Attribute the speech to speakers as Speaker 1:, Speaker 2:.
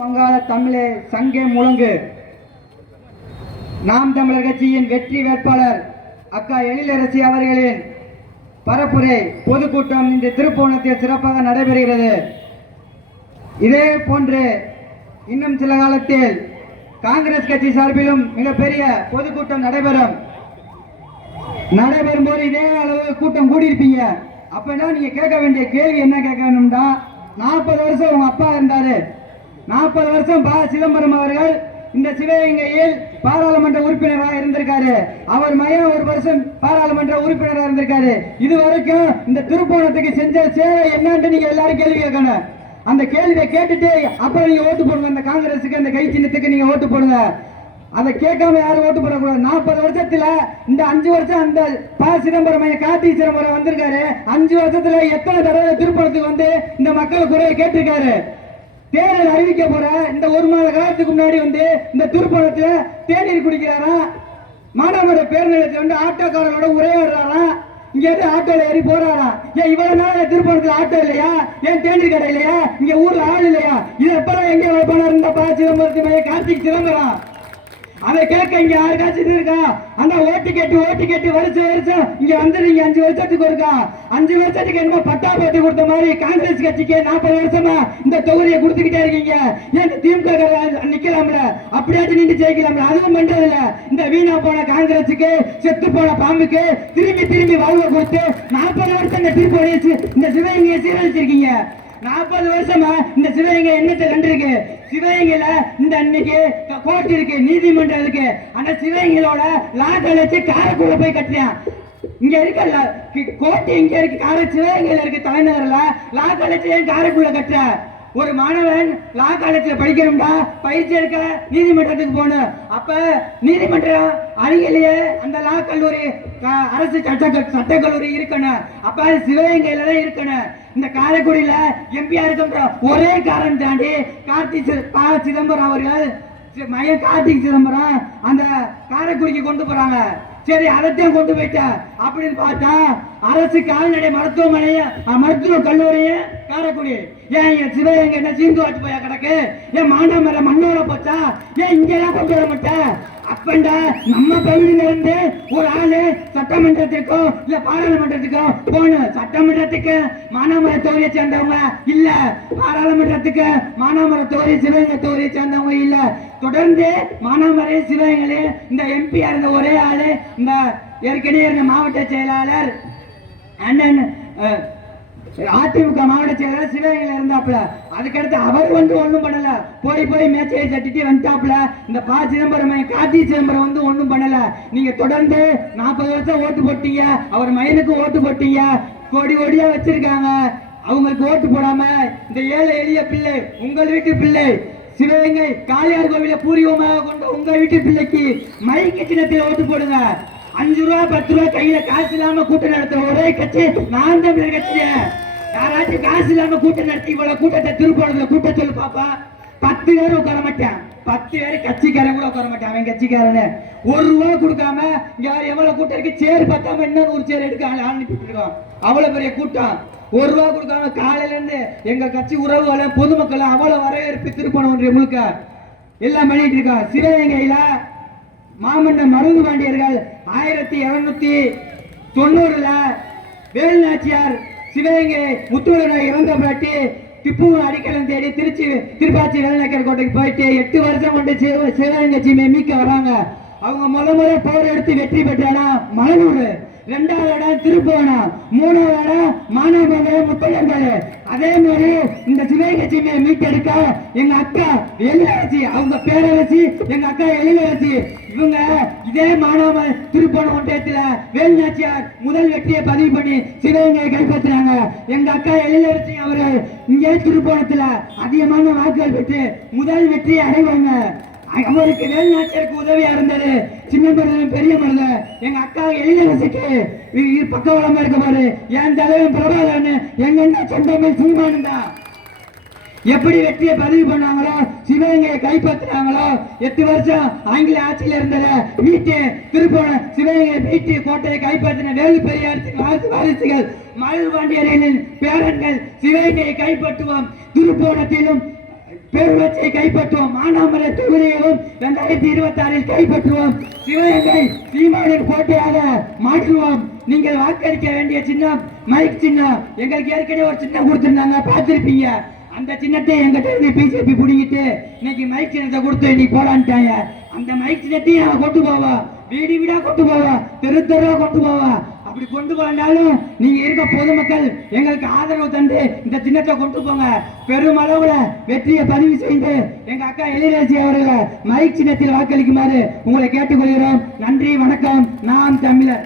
Speaker 1: மங்காள தமிழே சங்கே முழங்கு. நாம் தமிழர் கட்சியின் வெற்றி வேட்பாளர் அக்கா எழிலரசி அவர்களின் பரப்புரை பொதுக்கூட்டம் இன்று திருப்போணத்தில் சிறப்பாக நடைபெறுகிறது. இதே போன்று இன்னும் சில காலத்தில் காங்கிரஸ் கட்சி சார்பிலும் மிகப்பெரிய பொதுக்கூட்டம் நடைபெறும். நடைபெறும் போது இதே அளவு கூட்டம் கூடியிருப்பீங்க. அப்படின்னா நீங்க கேட்க வேண்டிய கேள்வி என்ன கேட்கணும்னா நாற்பது வருஷம் உங்க அப்பா இருந்தாரு. நாற்பது வருஷம் ப சிதம்பரம் அவர்கள் இந்த சிவகங்கையில் பாராளுமன்ற உறுப்பினராக இருந்திருக்காரு. அவர் மையம் ஒரு வருஷம் பாராளுமன்ற உறுப்பினராக இருந்திருக்காரு. இது வரைக்கும் இந்த திருப்போணத்துக்கு செஞ்ச சேவை என்னன்ட்டு நீங்க எல்லாரும் கேள்வி கேட்கணும். அந்த கேள்வியை கேட்டுட்டு அப்புறம் நீங்க ஓட்டு போடுங்க. அந்த காங்கிரஸுக்கு அந்த கை சின்னத்துக்கு நீங்க ஓட்டு போடுங்க. அதை கேட்காம யாரும் ஓட்டு போடக்கூடாது. நாற்பது வருஷத்துல இந்த அஞ்சு வருஷம் அந்த ப சிதம்பரம் கார்த்தி சிதம்பரம் வந்திருக்காரு. அஞ்சு வருஷத்துல எத்தனை தடவை திருப்பணத்துக்கு வந்து இந்த மக்கள் குறைய கேட்டிருக்காரு? தேர்தல் அறிவிக்க போற இந்த ஒரு மாத காலத்துக்கு முன்னாடி வந்து இந்த திருப்பணத்துல தேநீர் குடிக்கிறாராம் மாணவரோட பேருந்து வந்து ஆட்டோக்காரங்களோட உரையாடுறாராம் இங்க இருந்து ஆட்டோல ஏறி போறாரா? ஏன் இவ்வளவு நாள் திருப்பணத்துல ஆட்டோ இல்லையா? ஏன் தேநீர் கடை இல்லையா? இங்க ஊர்ல ஆள் இல்லையா? இது எப்பெல்லாம் எங்க வைப்பாளர் இந்த ப. சிதம்பரத்து மைய கார்த்திக் சிதம்பரம். அதை கேட்க இங்க யாருக்காச்சும் இது இருக்கா? அந்த ஓட்டு கேட்டு ஓட்டு கேட்டு வருஷம் வருஷம் இங்க வந்துடுறீங்க அஞ்சு வருஷத்துக்கு இருக்கா அஞ்சு வருஷத்துக்கு என்னமோ பட்டா போட்டு கொடுத்த மாதிரி காங்கிரஸ் கட்சிக்கு நாற்பது வருஷமா இந்த தொகுதியை கொடுத்துக்கிட்டே இருக்கீங்க. ஏன் திமுக நிக்கலாம்ல? அப்படியாச்சும் நின்று ஜெயிக்கலாம்ல? அதுவும் பண்றது இல்ல இந்த வீணா போன காங்கிரஸுக்கு செத்து போன பாம்புக்கு திரும்பி திரும்பி வாழ்வு கொடுத்து நாற்பது வருஷம் இந்த திருப்பி இந்த சிவகங்கையை சீரழிச்சிருக்கீங்க. நாற்பது வருஷமா இந்த சிவகங்கை என்னத்தை கண்டிருக்கு? சிவகங்கையில இந்த அன்னைக்கு கோர்ட் இருக்கு நீதிமன்றம் இருக்கு அந்த சிவகங்கையோட லாட்டை வச்சு காரைக்குள்ள போய் கட்டுறேன் இங்க இருக்கல்ல கோட்டை இங்க இருக்கு காரை சிவகங்கையில இருக்கு தலைநகர்ல லா வச்சு ஏன் காரைக்குள்ள கட்டுற? ஒரு மாணவன் லா காலேஜில் படிக்கணும்டா பயிற்சி எடுக்க நீதிமன்றத்துக்கு போகணும். அப்ப நீதிமன்றம் அருகிலேயே அந்த லா கல்லூரி க- அரசு சட்ட சட்டக்கல்லூரி இருக்கணும். அப்ப அது சிவகங்கையில தான் இருக்கணும். இந்த காரைக்குடியில எம்பியா இருக்கின்ற ஒரே காரணம் தாண்டி கார்த்தி ப. சிதம்பரம் அவர்கள் மையம் கார்த்திக் சிதம்பரம் அந்த காரைக்குடிக்கு கொண்டு போறாங்க. சரி அதைத்தான் கொண்டு போயிட்டார். அப்படின்னு பார்த்தா அரசு கால்நடை மருத்துவமனைய மருத்துவ கல்லூரிய காரக்குடி. ஏன் என் சிவகங்க என்ன சீந்து வாட்டு போயா கிடக்கு? ஏன் மாண்டாமரம் மண்ணோட போச்சா? ஏன் இங்கெல்லாம் கொண்டு வர மாட்டேன் அப்பண்டா நம்ம பகுதியில இருந்து ஒரு ஆளு சட்டமன்றத்திற்கோ இல்ல பாராளுமன்றத்துக்கோ போகணும். சட்டமன்றத்துக்கு மானாமர தொகுதியை சேர்ந்தவங்க இல்ல. பாராளுமன்றத்துக்கு மானாமர தொகுதி சிவகங்கை தொகுதியை சேர்ந்தவங்க இல்ல. தொடர்ந்து மானாமரை சிவகங்களே இந்த எம்பியா இருந்த ஒரே ஆளு இந்த ஏற்கனவே இருந்த மாவட்ட செயலாளர் அண்ணன் அதிமுக மாவட்ட செயலாளர் சிவகங்கையில் இருந்தாப்ல அதுக்கடுத்து அவர் வந்து ஒன்றும் பண்ணல. போய் போய் மேட்சையை தட்டிட்டு வந்துட்டாப்ல இந்த பா சிதம்பரம் கார்த்தி சிதம்பரம் வந்து ஒன்றும் பண்ணல. நீங்க தொடர்ந்து நாற்பது வருஷம் ஓட்டு போட்டீங்க. அவர் மயனுக்கு ஓட்டு போட்டீங்க. கோடி கோடியா வச்சிருக்காங்க. அவங்களுக்கு ஓட்டு போடாம இந்த ஏழை எளிய பிள்ளை உங்கள் வீட்டு பிள்ளை சிவகங்கை காளியார் கோவில பூர்வமாக கொண்ட உங்க வீட்டு பிள்ளைக்கு மைக்கு சின்னத்தில் ஓட்டு போடுங்க. அஞ்சு ரூபா பத்து ரூபா கையில காசு இல்லாம கூட்டம் நடத்துற ஒரே கட்சி நான் தமிழர் கட்சிய. யாராச்சும் காசு இல்லாம கூட்டம் நடத்தி இவ்வளவு கூட்டத்தை திருப்போணத்துல கூட்ட சொல்லு பாப்பா. பத்து பேரும் உட்கார மாட்டேன். பத்து பேர் கட்சிக்காரன் கூட உட்கார மாட்டான். அவன் கட்சிக்காரனு. ஒரு ரூபா கொடுக்காம இங்க எவ்வளவு கூட்டம் இருக்கு? சேர் பத்தாம இன்னொரு ஒரு சேர் எடுக்க ஆள் அனுப்பிட்டு இருக்கோம். அவ்வளவு பெரிய கூட்டம். ஒரு ரூபா கொடுக்காம காலையில இருந்து எங்க கட்சி உறவுகளை பொதுமக்களை அவ்வளவு வரவேற்பு திருப்பணம் ஒன்றிய முழுக்க எல்லாம் பண்ணிட்டு இருக்கா. சிவகங்கையில மாமன்ன மருது பாண்டியர்கள் ஆயிரத்தி இருநூத்தி தொண்ணூறுல வேலுநாச்சியார் சிவகங்கை முத்துவலனாய் இறந்த பாட்டி திப்பு அடிக்கலம் தேடி திருச்சி திருப்பாச்சி வேலுநாச்சியார் கோட்டைக்கு போயிட்டு எட்டு வருஷம் கொண்டு சிவ- சிவகங்கை சீமையை மீட்க வராங்க. அவங்க முத முறை போர் எடுத்து வெற்றி பெற்றாலும் இடம் மலையூர் ரெண்டாவது இடம் திருப்போணம். மூணாவது இடம் மானாமலை முத்தையங்காடு அதே மாதிரி இந்த சிவகங்கை சீமையை மீட்டெடுக்க எங்க அக்கா எழிலரசி அவங்க பேரை வச்சு எங்க அக்கா எழிலரசி. இவங்க இதே மாணவர் திருப்போணம் ஒன்றியத்துல வேலுநாச்சியார் முதல் வெற்றியை பதிவு பண்ணி சிவகங்கையை கைப்பற்றினாங்க எங்க அக்கா எழிலரசி அவர்கள் இங்கே திருப்போணத்துல அதிகமான வாக்குகள் பெற்று முதல் வெற்றியை அடைவாங்க. அவருக்கு வேலுநாச்சியருக்கு உதவியா இருந்தது. சின்ன மருதன் பெரிய மருதன். எங்க அக்கா எழிலரசிக்கு இ- இ- பக்கவளமா இருக்க பாரு. என் தலைவன் பிரபாகரன் எங்க அண்ணா சொந்தமே சீமானு தான் எப்படி வெற்றியை பதிவு பண்ணாங்களோ சிவகங்கையை கைப்பற்றினாங்களோ எட்டு வருஷம் ஆங்கில ஆட்சியில் இருந்தத மீட்டு திருப்போண சிவகங்கை மீட்டு கோட்டையை கைப்பற்றின வேலு பெரியாரத்தின் வாரிசு வாரிசுகள் மலர் பாண்டியரின் பேரன்கள் சிவகங்கையை கைப்பற்றுவோம். திருப்போணத்திலும் பெருவச்சை கைப்பற்றுவோம். மானாமலை தொகுதியிலும் இரண்டாயிரத்தி இருபத்தி ஆறில் கைப்பற்றுவோம். சிவகங்கை சீமானின் கோட்டையாக மாற்றுவோம். நீங்கள் வாக்களிக்க வேண்டிய சின்னம் மைக் சின்னம். எங்களுக்கு ஏற்கனவே ஒரு சின்னம் கொடுத்துருந்தாங்க பார்த்துருப்பீங்க. அந்த சின்னத்தை எங்கிட்ட இருந்து பிஜேபி பிடிங்கிட்டு இன்னைக்கு மைக் சின்னத்தை கொடுத்து இன்னைக்கு போடான்ட்டாங்க. அந்த மைக் சின்னத்தையும் கொண்டு போவோம். வீடு வீடா கொண்டு போவோம். தெரு தெருவா கொண்டு போவோம். அப்படி கொண்டு போனாலும் நீங்க இருக்க பொதுமக்கள் எங்களுக்கு ஆதரவு தந்து இந்த சின்னத்தை கொண்டு போங்க. பெருமளவுல வெற்றியை பதிவு செய்து எங்க அக்கா எழிலரசி அவர்களை மைக் சின்னத்தில் வாக்களிக்குமாறு உங்களை கேட்டுக்கொள்கிறோம். நன்றி வணக்கம். நான் தமிழர்.